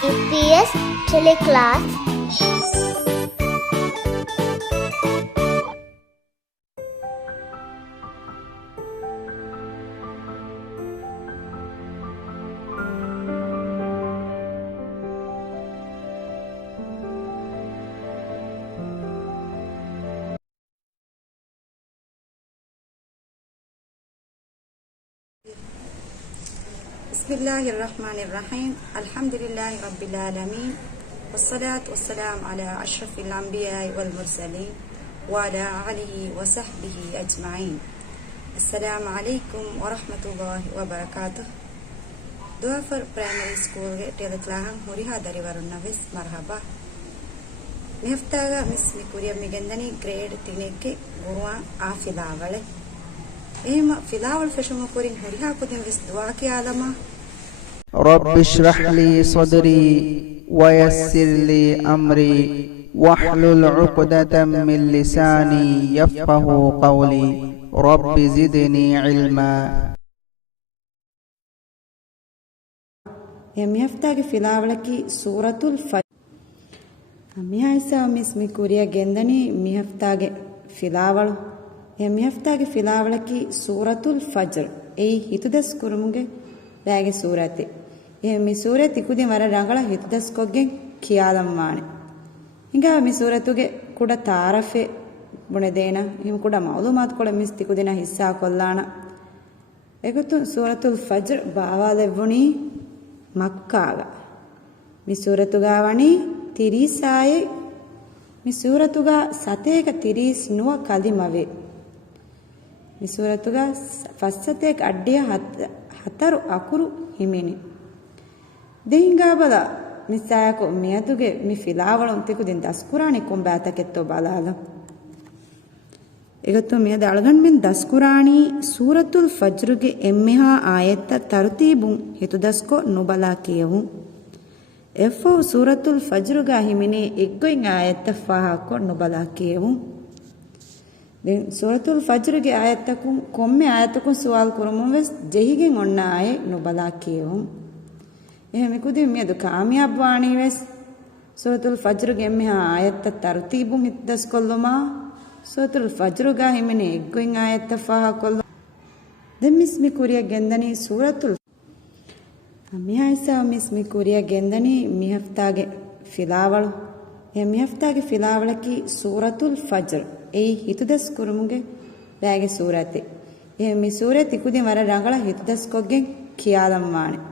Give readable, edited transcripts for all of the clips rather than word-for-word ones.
EPS Teleclass. बिस्मिल्लाहिर्रहमानिर्रहीम अल्हम्दुलिल्लाहि रब्बिल आलमीन वस्सलातु वस्सलामु अला अशरफिल अंबियाइ वल मुरसलीन व अला आलिहि व सहबिहि अजमाइन। अस्सलामु अलैकुम व रहमतुल्लाहि व बरकातुहु। दुआफर प्राइमरी स्कूल ಗೆ ಟೆಲಕ್ಲಾಹಂ ಹುರಿಹಾದರಿ ವರುನ್ನವೆಸ್ ಮರ್ಹಬಾ ಮಿಫ್ತಾಗ ಮಿಸ್ ಮಿಕುರಿಯ ಮಿಗೆಂದನಿ ಗ್ರೇಡ್ 3ಕ್ಕೆ ಗುರುವಾ ಆಫಿಲಾವಳೆ එහෙම ෆිලාවල් ෆෙෂම කුරින් හරිහා කුදින් විස් දුවා කියාලම رب اشرح لي صدري ويسر لي أمري واحلل عقدة من لساني يفقه قولي رب زدني علما. එමියෆ්තාගේ ෆිලාවලකි සූරතුල් ෆජ් මිහයිසා මිස් මිකුරිය ගෙන්දනි මිහෆ්තාගේ ෆිලාවල් එමියෆ්තාගේ ෆිලාවලකි සූරතුල් ෆජර් ඒ හිතුදස් කුරුමුගේ බෑගේ සූරති එමි සූරති කුදින් වර රංගල හිතුදස් කොග්ගෙන් කියාලම් වානේ හිඟා මි සූරතුගේ කුඩ තාරෆේ බුනේ දේන හිම කුඩ මවලුමාත් කොළ මිස් තිකුදින හිස්සා කොල්ලාන එගොතු සූරතුල් ෆජර් බාවාලෙවුනි මක්කාග මි සූරතුගා වනි තිරිසායේ මි සූරතුගා සතේක තිරිස් නුව කදිමවේ මි සූරතුගා ෆස්සතේක අඩ්ඩිය හතරු අකුරු හිමිනි දෙහිංගා බල මිසායක මියතුගේ මි ෆිලාවලුන් තිකුදින් දස්කුරානි කොම්බෑතකෙත්තෝ බලාල එගොතු මියද අලගන් මෙන් දස්කුරානි සූරතුල් ෆජ්රුගේ එම්මෙහා ආයත්ත තර්තීබුන් හිතුදස්කො නුබලා කියවුන් එෆෝ සූරතුල් ෆජ්රුගා හිමිනි එක්ගොයින් ආයත්ත ෆාහකො නුබලා කියවුන් දැන් සූරතුල් ෆජ්රුගේ ආයත්තකුන් කොම්මෙ ආයත්තකුන් සුවාල් කුරුමුන් වෙස් ජෙහිගෙන් ඔන්න ආයේ නුබලා කියවුන් එහෙම කුදි මියද කාමියාබ් වාණී වෙස් සූරතුල් ෆජ්රුගේ එම්මෙහා ආයත්ත තර්තීබුන් හිතුදස් කොල්ලමා සූරතුල් ෆජ්රුගා හිමිනි එක්ගොයින් ආයත්ත ෆාහකො දැන් මිස් මිකුරිය ගෙන්දනි සූරතුල් මිහයිසා මිස් මිකුරිය ගෙන්දනි මිහෆ්තාගේ ෆිලාවල් මිහෆ්තාගේ ෆිලාවලකි සූරතුල් ෆජර් ඒ හිතුදස් කුරුමුගේ බෑගේ සූරති එමි සූරති කුදින් වර රංගල හිතුදස් කොග්ගෙන් කියාලම් වානේ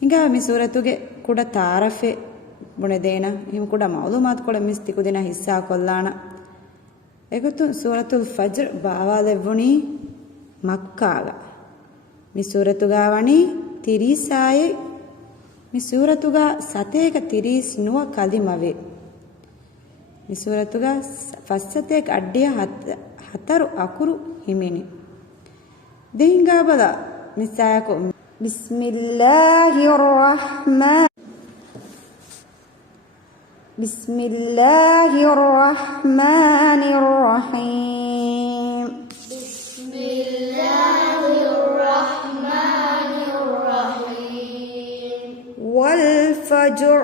හිඟා මි සූරතුගේ කුඩ තාරෆේ බුනේ දේන හිම කුඩ මවලුමාත් කොළ මිස් තිකුදින හිස්සා කොල්ලාන එගොතු සූරතුල් ෆජර් බාවාලෙවුනි මක්කාග මි සූරතුගා වනි තිරිසායේ මි සූරතුගා සතේක තිරිස් නුව කදිමවේ මි සූරතුගා ෆස්සතේක අඩ්ඩිය හතරු අකුරු හිමිනි දෙහිංගා බල මිසායක බිස්මිල්ලාහිර් රහ්මානිර් රහීම් والفجر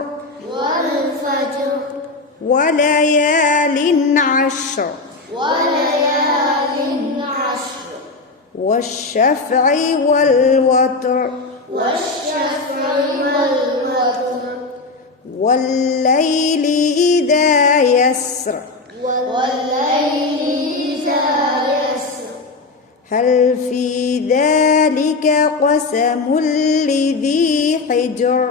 وليال عشر والشفع والوتر والليل إذا يسر هل في ذلك قسم لذي حجر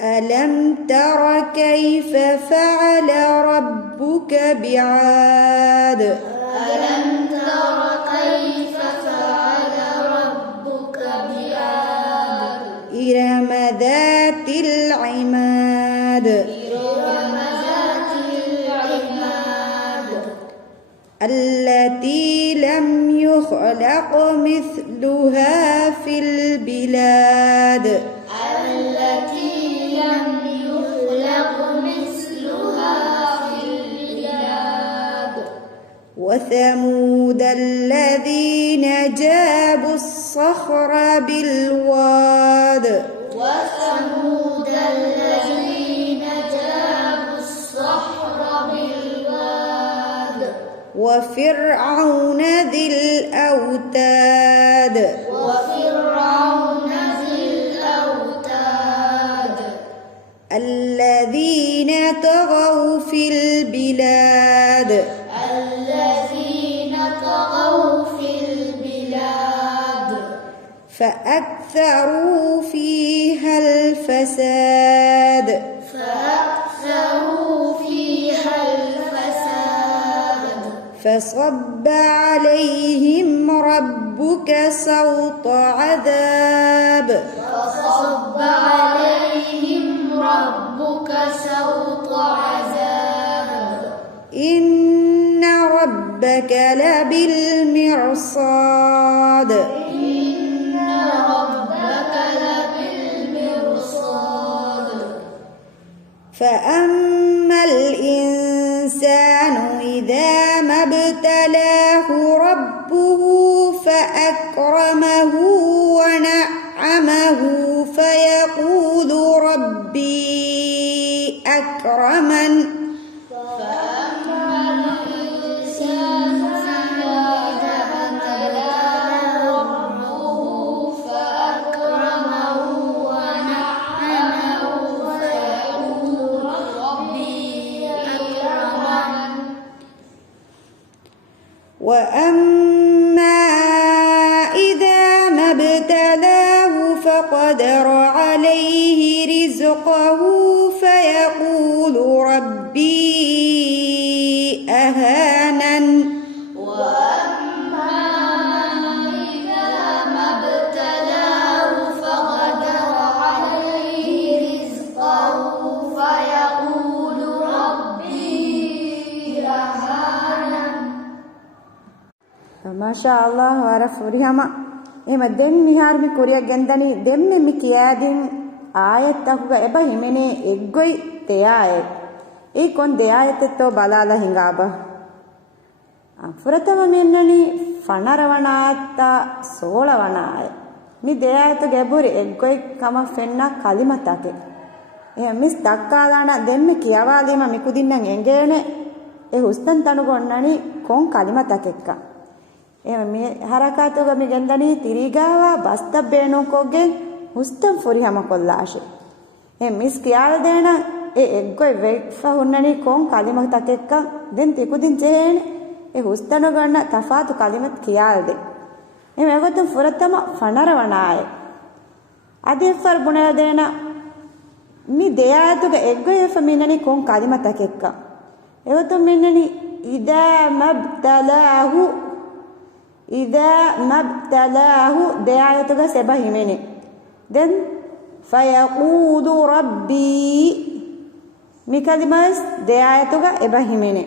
ألم تر كيف فعل ربك بعاد إرم ذات العماد التي لم يخلق مثلها في البلاد وثمود الذين جابوا الصخر بالواد وثمود الذين جابوا الصخر بالواد وفرعون ذي الأوتاد الذين طغوا في البلاد فأكثروا فيها الفساد فصب عليهم ربك سوط عذاب إن ربك لبالمرصاد فأما الإنسان إذا ما ابتلاه ربه فأكرمه ونعمه فيقول ربي أكرمن وأما إذا ما ابتلاه فقدر عليه رزقه فيقول ربي أهانن Masha Allah wara furihama ema dem mihar mi kuriya gendani demme mi kiyadin ayat tahuga eba himene eggoi te ayat e kon de ayat to balala hingaba furatama mennani fanarawanaatta solawanaaye mi de ayat geburi eggoi kama fenna kalimatake e mis takkadana demme kiyawalima mikudinnan engene e hustan tanugonnani kon kalimatakekka me harakatuga mi gendani tirigawa bastabbeeno kogge hustan forihama kollashe mis kiyal dena eggoi vefa hunnani kon kalimat takekka den tikudin chehene hustano ganna tafatu kalimat kiyalde megotum furatama fanarawanaaye ade far bunela dena mi deyatuga eggoi vefa minani kon kalimat takekka egotum minani ida mabtalahu إذا ما ابتلاه دعايتك سبهمني then فيقول ربي مكلمة دعايتك إبهمني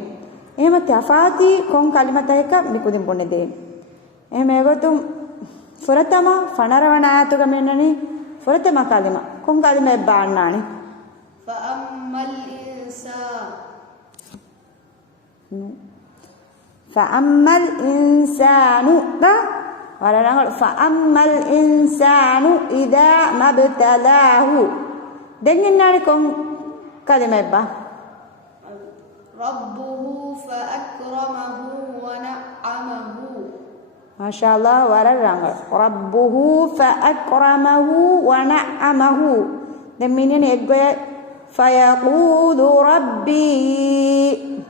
إما تفاتي كون كلمة تهيك مكودين بندين إما يقولون فرتما فنروناتك منني فرتما كلمة كون كلمة بعناني فأما الإنسان فأما الإنسان فأما الإنسان إذا ما ابتلاه دنجنا لكم كلمة با ربه فأكرمه ونعمه ما شاء الله وررنغ ربه فأكرمه ونعمه دمينين يقول فيقول ربي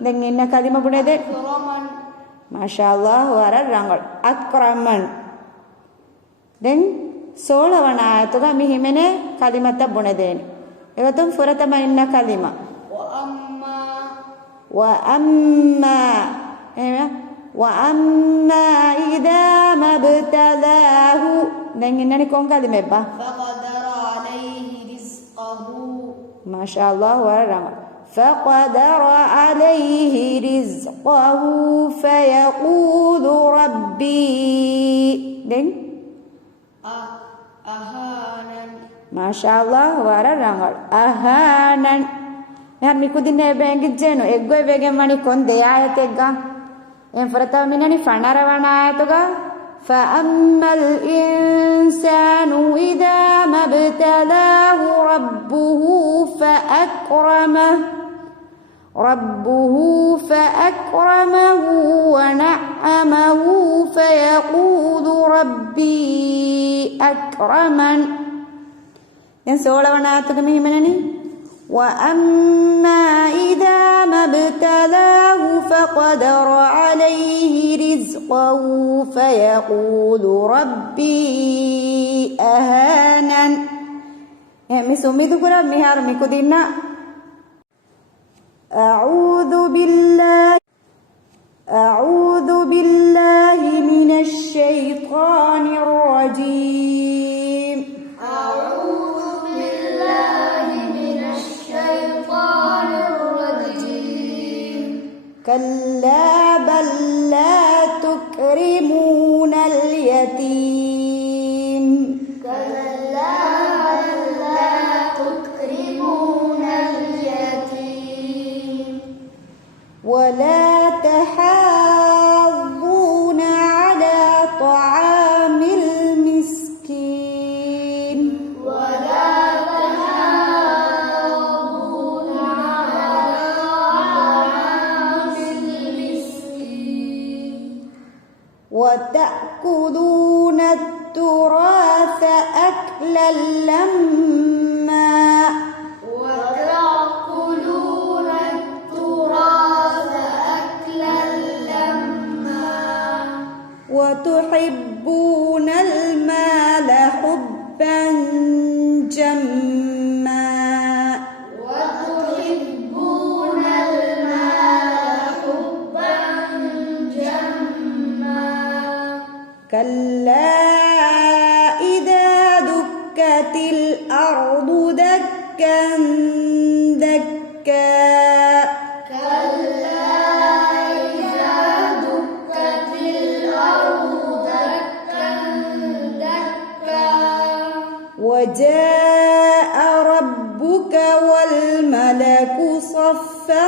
دنجنا كلمة بنده Masya Allah wararangol akraman den solawana ayatuga mihimene kalimata bunedeni egatum furatama inna kalima wa amma idha mabtalahu den innani kon kalime ba faqadara alayhi rizqahu Masya Allah wararangol فقدر عليه رزقه فيقول ربي دين أهانن ما شاء الله وررنغل أهانن يعني ميكودين بينجي جنو إجوا بيجي ماني كون دياية تيجا en pertama minani fanarawana ayatuga فأما الإنسان إذا ما ابتلاه ربه فأكرمه ونعمه فيقول ربي أكرمن yang seolah-olah itu kami mana ni وأما إذا ما ابتلاه فقدر عليه رزقه فيقول ربي أهانن مسومي ذكر مهار مكودينا أعوذ بالله من الشيطان الرجيم كلا بل لا تكرمون اليتيم ولا تحاضون على طعام المسكين وتأكلون التراث أكلا لما وتحبون المال حبا جما كلا إذا دكت الأرض دكا دكا وجاء ربك والملك صفا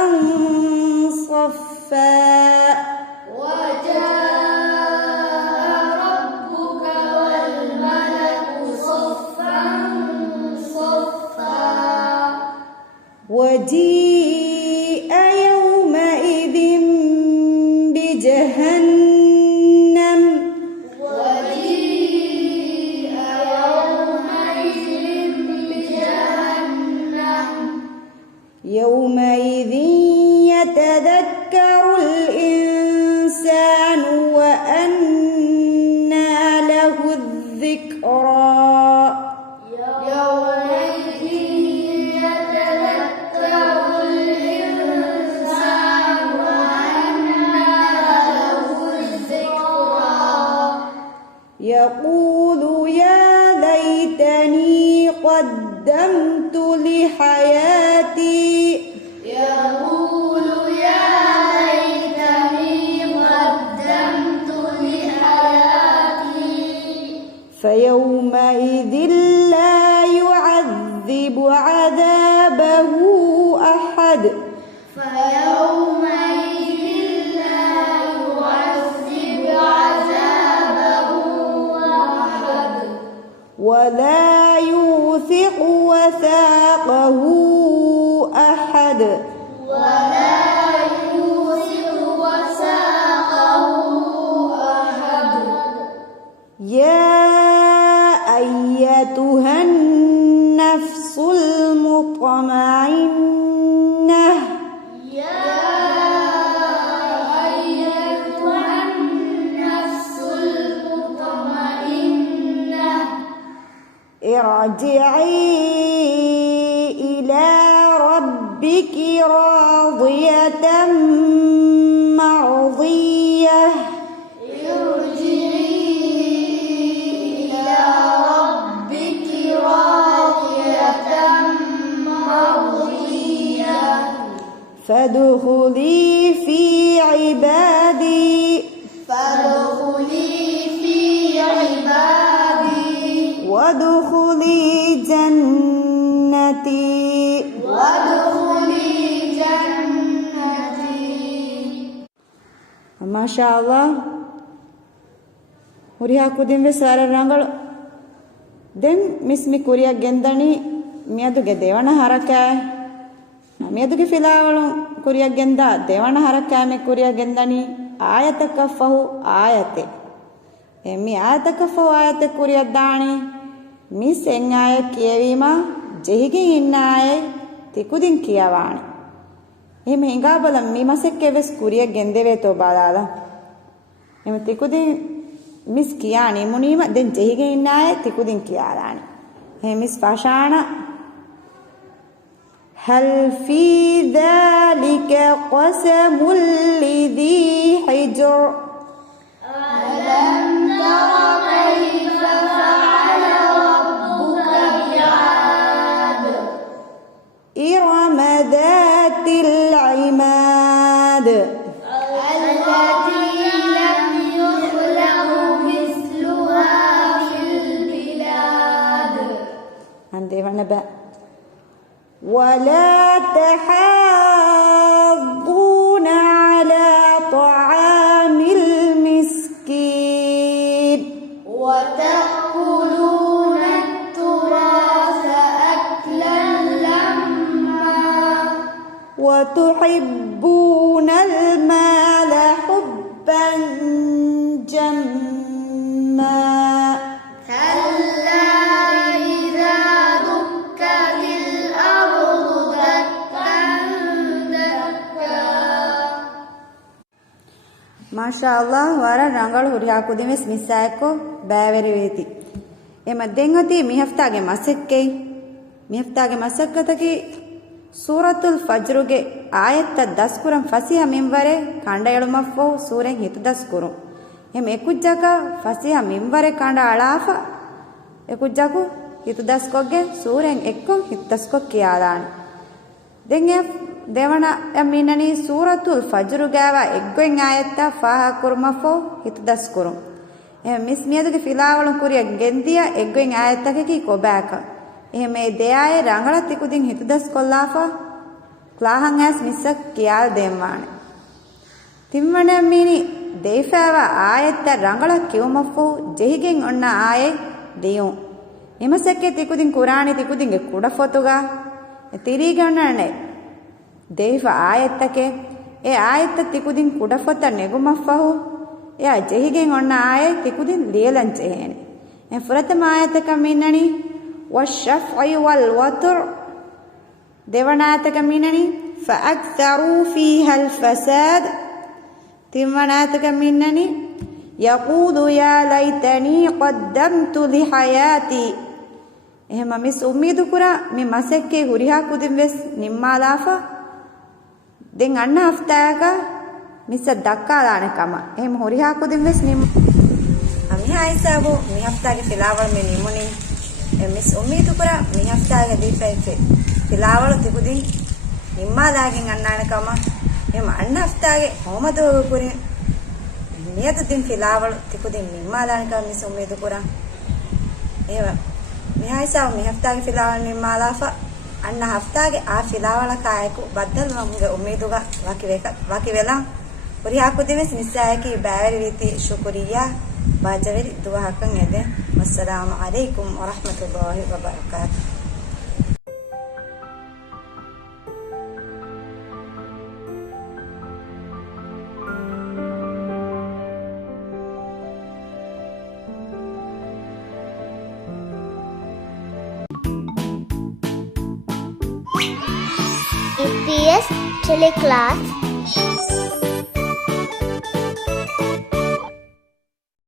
صفا وجيء يومئذ بجهنم يومئذ يتذكر الإنسان وأنى له الذكرى يقول يا ليتني قدمت لحياتي فيومئذ لا يعذب عذابه أحد ولا يوثق وثاقه أحد يا أيتها النفس المطمئنة ارجعي إلى ربك راضية مرضية فادخلي في عبادي وادخلي جنتي ಮಾಶಾ ಅಲ್ಲಾಹ್ ಹುರಿಯಾ ಕುದಿಂವೆ ಸಾರ ರಂಗಳು ದೆನ್ ಮಿಸ್ಮಿ ಕುರಿಯ ಗೆಂದಣಿ ಮಿಯದುಗೆ ದೇವಣ ಹರಕಾಯ ಮಿಯದುಗೆ ಫಿಲಾವಳು ಕುರಿಯ ಗೆಂದ ದೇವಣ ಹರಕಾಯ ಮೆ ಕುರಿಯ ಗೆಂದಣಿ ಆಯತ ಕಫಹು ಆಯತೆ ಎಮ್ಮಿ ಆಯತ ಕಫಹು ಆಯತೆ ಕುರಿಯ ದಾಣಿ ಮಿಸ್ ಎಂಗಾಯ ಕಿಯವೀಮ ಜೆಹಿಗೆ ಇನ್ನಾಯ ತಿಕುದಿನ್ ಕಿಯವಾಣಿ එම හිඟාබල මිමසෙක්කෙවස් කුරිය ගෙන්දෙවේ තෝ බාලාලා එම තිකුදින් මිස් කියානි මුනීම දෙන් ජෙහිගෙ ඉන්නාය තිකුදින් කියාලානි එ මිස් ෆාෂාන هل في ذلك قسم لذي حجر ألم تر كيف فعل ربك بعاد إرم ذات العماد التي لم يخلق مثلها في البلاد عندي وانا بقى ولا تحاضون على طعام المسكين وتأكلون التراث أكلا لما وتحبون المال حبا جما كلا إذا دكت الأرض دكا دكا ಮಾಶಾ ಅಲ್ಲಾಹ್ ವರ ರಂಗಳು ಹುರಿ ಹಾಕುದಿಮೆಸ್ ಮಿಸ್ಸಾಯಕೋ ಬ್ಯಾವೆರಿ ವೇತಿ ಎ ಮದ್ದೆಂಗತಿ ಮಿಹಫ್ತಾಗೆ ಮಸಕ್ಕತಕಿ ಸೂರತುಲ್ ಫಜ್ರುಗೆ ಆಯತ್ತ ದಸ್ಕುರಂ ಫಸಿಹ ಮಿಂವರೆ ಕಂಡ ಎಳುಮಫ್ಫೋ ಸೂರೆಂ ಹಿತು ದಸ್ಕುರು ಎಮ್ ಎಕುಜ್ಜಕ ಫಸಿಹ ಮಿಂವರೆ ಕಂಡ ಅಳಾಫ ಎಕುಜ್ಜಕು ಹಿತು ದಸ್ಕೊಗ್ಗೆ ಸೂರೆಂ ಎಕ್ಕೊ ಹಿತು ದಸ್ಕೊಕ್ ಕಿಯಾದಾಣಿ ದೆಂಗೆ ದೇವಣ ಮೀನನಿ ಸೂರತುಲ್ ಫಜ್ರುಗಾವ ಎಗ್ಗೊಂ ಆಯತ್ತ ಫಾಹ ಕುರ್ಮಫೋ ಹಿತು ದಸ್ಕುರು ಎ ಮಿಸ್ ಮಿಯದುಗೆ ಫಿಲಾವಳು ಕುರಿಯ ಗೆಂದಿಯ ಎಗ್ಗೊಂ ಆಯತ್ತಕಿ ಕೊಬ್ಯಾಕ එහෙම ඒ දෙයායේ රංගල තිකුදින් හිතුදස් කොල්ලාෆා ක්ලාහන් ඇස් මිස්සක් කියාල් දෙම්මානේ තිම්මන මිනි දෙයිෆාව ආයෙත් රංගල කිවමෆෝ ජෙහිගෙන් ඔන්න ආයේ දියු එමසක්කේ තිකුදින් කුරානි තිකුදින්ගේ කුඩ ෆොතුගා තිරීගන්නනේ දෙයිෆා ආයෙත්තකේ ඒ ආයෙත්ත තිකුදින් කුඩ ෆොත නෙගුමෆහු එයා ජෙහිගෙන් ඔන්න ආයේ තිකුදින් ලියලන් චේනේ එ ෆරතම ආයෙත්තක මින්නනි والشفع والوتر දෙවනාතක මින්නනි فأكثروا فيها الفساد තිම්වනාතක මින්නනි يقول يا ليتني قدمت لحياتي එහෙම මිස් උම්මීදු කුරා මේ මසෙක්කේ හුරිහා කුදින් වෙස් නිම්මාලාෆා දෙන් අන්න හෆ්තායක මිස දක්කාලාන කම එහෙම හුරිහා කුදින් වෙස් නිම් අමිහායිසාවෝ මේ හෆ්තාගේ ෆිලාවල් මේ නිමුනි මිස් උම්මීදු කුරා මේ හෆ්තාගේ දීපයිකේ ෆිලාවල් තිබුදින් නිම්මාලාගෙන් අන්නාන කම එහෙම අන්න හෆ්තාගේ හොමදෝ කුරේ නියත දින් ෆිලාවල් තිබුදින් නිම්මාලාන කම මිස් උම්මීදු කුරා එහෙම මිහායිසාව මේ හෆ්තාගේ ෆිලාවල් නිම්මාලාෆා අන්න හෆ්තාගේ ආ ෆිලාවල කායකු බද්දල් වමුගේ උම්මීදුගා වකි වෙලා හුරිහා කුදින් මිස්සායකි බෑවරි රීති ශුක්‍රියා باجري دعاءكم يده والسلام عليكم ورحمة الله وبركاته. EPS Teleclass